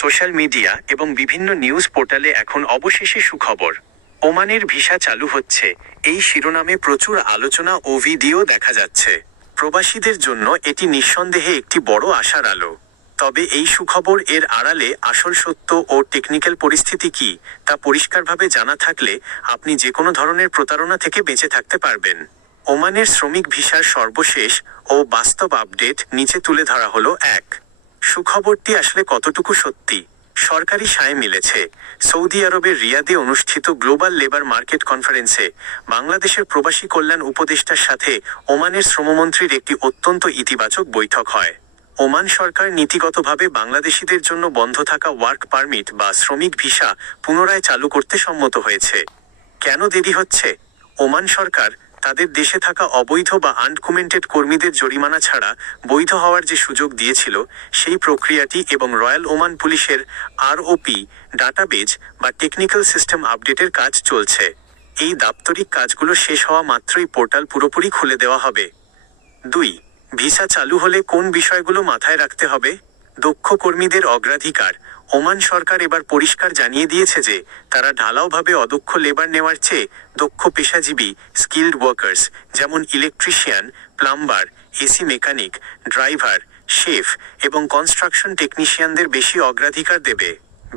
Social media এবং বিভিন্ন news পোর্টালে এখন অবশেষে সুখবর। ওমানের ভিসা চালু হচ্ছে, এই শিরোনামে প্রচুর আলোচনা ও ভিডিও দেখা যাচ্ছে। প্রবাসীদের জন্য এটি নিঃসন্দেহে একটি বড় আশার আলো। তবে এই সুখবর এর আড়ালে আসল সত্য ও টেকনিক্যাল পরিস্থিতি কি তা পরিষ্কারভাবে জানা থাকলে আপনি যে কোনো ধরনের প্রতারণা থেকে বেঁচে থাকতে পারবেন। ওমানের শ্রমিক ভিসার সর্বশেষ ও বাস্তব আপডেট নিচে তুলে ধরা হলো। 1. সুখবরটি আসলে কতটুকু সত্যি? সরকারি সায় মিলেছে। সৌদি আরবের রিয়াদে অনুষ্ঠিত গ্লোবাল লেবার মার্কেট কনফারেন্সে বাংলাদেশের প্রবাসী কল্যাণ উপদেষ্টার সাথে ওমানের শ্রমমন্ত্রীর একটি অত্যন্ত ইতিবাচক বৈঠক হয়। ওমান সরকার নীতিগতভাবে বাংলাদেশিদের জন্য বন্ধ থাকা ওয়ার্ক পারমিট বা শ্রমিক ভিসা পুনরায় চালু করতে সম্মত হয়েছে। কেন দেরি হচ্ছে? ওমান সরকার তাদের দেশে থাকা অবৈধ বা আনডকুমেন্টেড কর্মীদের জরিমানা ছাড়া বৈধ হওয়ার যে সুযোগ দিয়েছিল সেই প্রক্রিয়াটি এবং রয়্যাল ওমান পুলিশের আরওপি ডাটাবেজ বা টেকনিক্যাল সিস্টেম আপডেটের কাজ চলছে। এই দাপ্তরিক কাজগুলো শেষ হওয়া মাত্রই পোর্টাল পুরোপুরি খুলে দেওয়া হবে। 2. ভিসা চালু হলে কোন বিষয়গুলো মাথায় রাখতে হবে? দক্ষ কর্মীদের অগ্রাধিকার। ওমান সরকার এবার পরিষ্কার জানিয়ে দিয়েছে যে তারা ঢালাওভাবে অদক্ষ লেবার নেওয়ার চেয়ে দক্ষ পেশাজীবী স্কিল্ড ওয়ার্কার্স যেমন electrician, plumber, AC mechanic, driver, chef এবং কনস্ট্রাকশন টেকনিশিয়ানদের বেশি অগ্রাধিকার দেবে।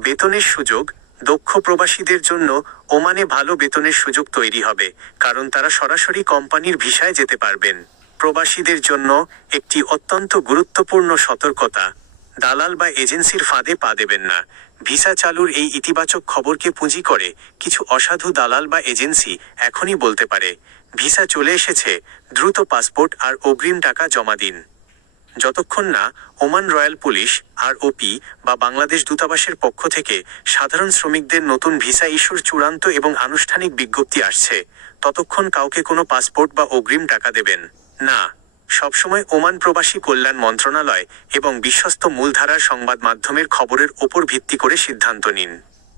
বেতনের সুযোগ। দক্ষ প্রবাসীদের জন্য ওমানে ভালো বেতনের সুযোগ তৈরি হবে, কারণ তারা সরাসরি কোম্পানির ভিসায় যেতে পারবেন। প্রবাসীদের জন্য একটি অত্যন্ত গুরুত্বপূর্ণ সতর্কতা: দালাল বা এজেন্সির ফাঁদে পা দেবেন না। ভিসা চালুর এই ইতিবাচক খবরকে পুঁজি করে কিছু অসাধু দালাল বা এজেন্সি এখনই বলতে পারে, ভিসা চলে এসেছে, দ্রুত পাসপোর্ট আর অগ্রিম টাকা জমা দিন। যতক্ষণ না ওমান রয়্যাল পুলিশ আরওপি বা বাংলাদেশ দূতাবাসের পক্ষ থেকে সাধারণ শ্রমিকদের নতুন ভিসা ইস্যুর চূড়ান্ত এবং আনুষ্ঠানিক বিজ্ঞপ্তি আসছে, ততক্ষণ কাউকে কোনো পাসপোর্ট বা অগ্রিম টাকা দেবেন না। সবসময় ওমান প্রবাসী কল্যাণ মন্ত্রণালয় এবং বিশ্বস্ত মূলধারার সংবাদ মাধ্যমের খবরের ওপর ভিত্তি করে সিদ্ধান্ত নিন।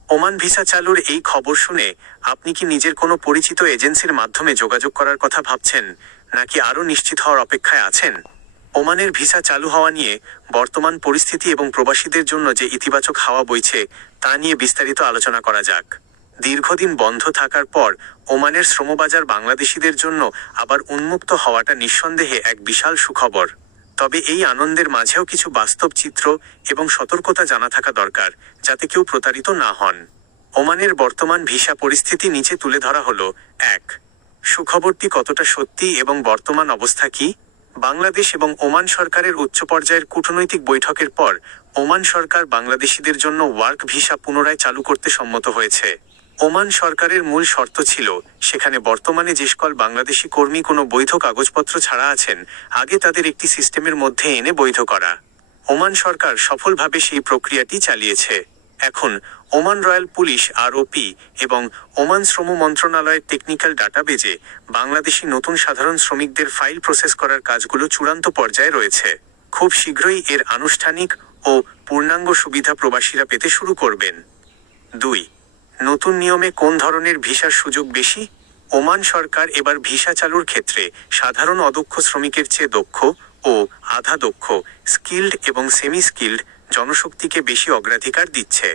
ওমান ভিসা চালুর এই খবর শুনে আপনি কি নিজের কোনো পরিচিত এজেন্সির মাধ্যমে যোগাযোগ করার কথা ভাবছেন, নাকি আরও নিশ্চিত হওয়ার অপেক্ষায় আছেন? ওমানের ভিসা চালু হওয়া নিয়ে বর্তমান পরিস্থিতি এবং প্রবাসীদের জন্য যে ইতিবাচক হাওয়া বইছে তা নিয়ে বিস্তারিত আলোচনা করা যাক। দীর্ঘদিন বন্ধ থাকার পর ওমানের শ্রমবাজার বাংলাদেশিদের জন্য আবার উন্মুক্ত হওয়াটা নিঃসন্দেহে এক বিশাল সুখবর। তবে এই আনন্দের মাঝেও কিছু বাস্তব চিত্র এবং সতর্কতা জানা থাকা দরকার, যাতে কেউ প্রতারিত না হন। ওমানের বর্তমান ভিসা পরিস্থিতি নিচে তুলে ধরা হলো। 1. সুখবরটি কতটা সত্যি এবং বর্তমান অবস্থা কি? বাংলাদেশ এবং ওমান সরকারের উচ্চ পর্যায়ের কূটনৈতিক বৈঠকের পর ওমান সরকার বাংলাদেশিদের জন্য ওয়ার্ক ভিসা পুনরায় চালু করতে সম্মত হয়েছে। ওমান সরকারের মূল শর্ত ছিল সেখানে বর্তমানে যে সকল বাংলাদেশি কর্মী কোনো বৈধ কাগজপত্র ছাড়া আছেন, আগে তাদের একটি সিস্টেমের মধ্যে এনে বৈধ করা। ওমান সরকার সফলভাবে সেই প্রক্রিয়াটি চালিয়েছে। এখন ওমান রয়্যাল পুলিশ আরওপি এবং ওমান শ্রম মন্ত্রণালয়ের টেকনিক্যাল ডাটাবেজে বাংলাদেশি নতুন সাধারণ শ্রমিকদের ফাইল প্রসেস করার কাজগুলো চূড়ান্ত পর্যায়ে রয়েছে। খুব শীঘ্রই এর আনুষ্ঠানিক ও পূর্ণাঙ্গ সুবিধা প্রবাসীরা পেতে শুরু করবেন। 2. নতুন নিয়মে কোন ধরনের ভিসার সুযোগ বেশি? ওমান সরকার এবার ভিসা চালুর ক্ষেত্রে সাধারণ অদক্ষ শ্রমিকের চেয়ে দক্ষ ও আধা দক্ষ, স্কিল্ড এবং সেমি স্কিল্ড জনশক্তিকে বেশি অগ্রাধিকার দিচ্ছে।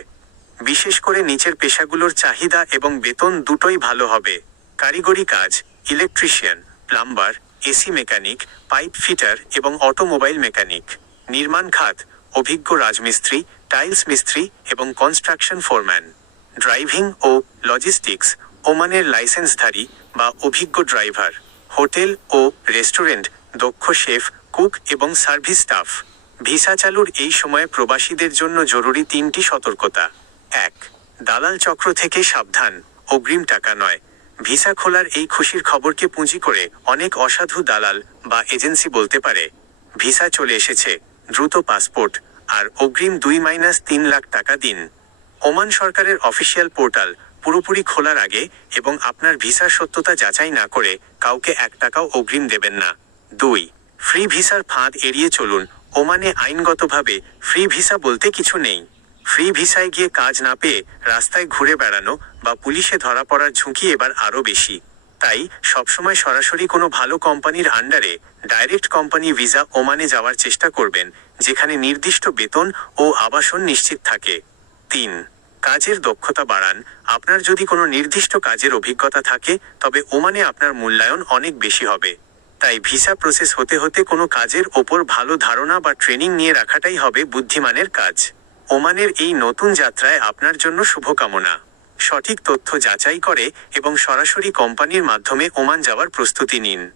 বিশেষ করে নিচের পেশাগুলোর চাহিদা এবং বেতন দুটোই ভালো হবে। কারিগরি কাজ, electrician, plumber, AC mechanic, pipe fitter এবং অটোমোবাইল মেকানিক। নির্মাণ খাত, অভিজ্ঞ রাজমিস্ত্রি, টাইলস মিস্ত্রি এবং কনস্ট্রাকশন ফোরম্যান। ড্রাইভিং ও লজিস্টিক্স, ওমানের লাইসেন্সধারী বা অভিজ্ঞ ড্রাইভার। হোটেল ও রেস্টুরেন্ট, দক্ষ শেফ, কুক এবং সার্ভিস স্টাফ। ভিসা চালুর এই সময়ে প্রবাসীদের জন্য জরুরি 3টি সতর্কতা। 1. দালাল চক্র থেকে সাবধান, অগ্রিম টাকা নয়। ভিসা খোলার এই খুশির খবরকে পুঁজি করে অনেক অসাধু দালাল বা এজেন্সি বলতে পারে, ভিসা চলে এসেছে, দ্রুত পাসপোর্ট আর অগ্রিম 2-3 লাখ টাকা দিন। ওমান সরকারের অফিসিয়াল পোর্টাল পুরোপুরি খোলার আগে এবং আপনার ভিসার সত্যতা যাচাই না করে কাউকে 1 টাকাও অগ্রিম দেবেন না। 2. ফ্রি ভিসার ফাঁদ এড়িয়ে চলুন। ওমানে আইনগতভাবে ফ্রি ভিসা বলতে কিছু নেই। ফ্রি ভিসায় গিয়ে কাজ না পেয়ে রাস্তায় ঘুরে বেড়ানো বা পুলিশে ধরা পড়ার ঝুঁকি এবার আরও বেশি। তাই সবসময় সরাসরি কোনো ভালো কোম্পানির আন্ডারে ডাইরেক্ট কোম্পানি ভিসা ওমানে যাওয়ার চেষ্টা করবেন, যেখানে নির্দিষ্ট বেতন ও আবাসন নিশ্চিত থাকে। 3. কাজের দক্ষতা বাড়ান। আপনার যদি কোনো নির্দিষ্ট কাজের অভিজ্ঞতা থাকে, তবে ওমানে আপনার মূল্যায়ন অনেক বেশি হবে। তাই ভিসা প্রসেস হতে হতে কোনো কাজের ওপর ভালো ধারণা বা ট্রেনিং নিয়ে রাখাটাই হবে বুদ্ধিমানের কাজ। ওমানের এই নতুন যাত্রায় আপনার জন্য শুভকামনা। সঠিক তথ্য যাচাই করে এবং সরাসরি কোম্পানির মাধ্যমে ওমান যাওয়ার প্রস্তুতি নিন।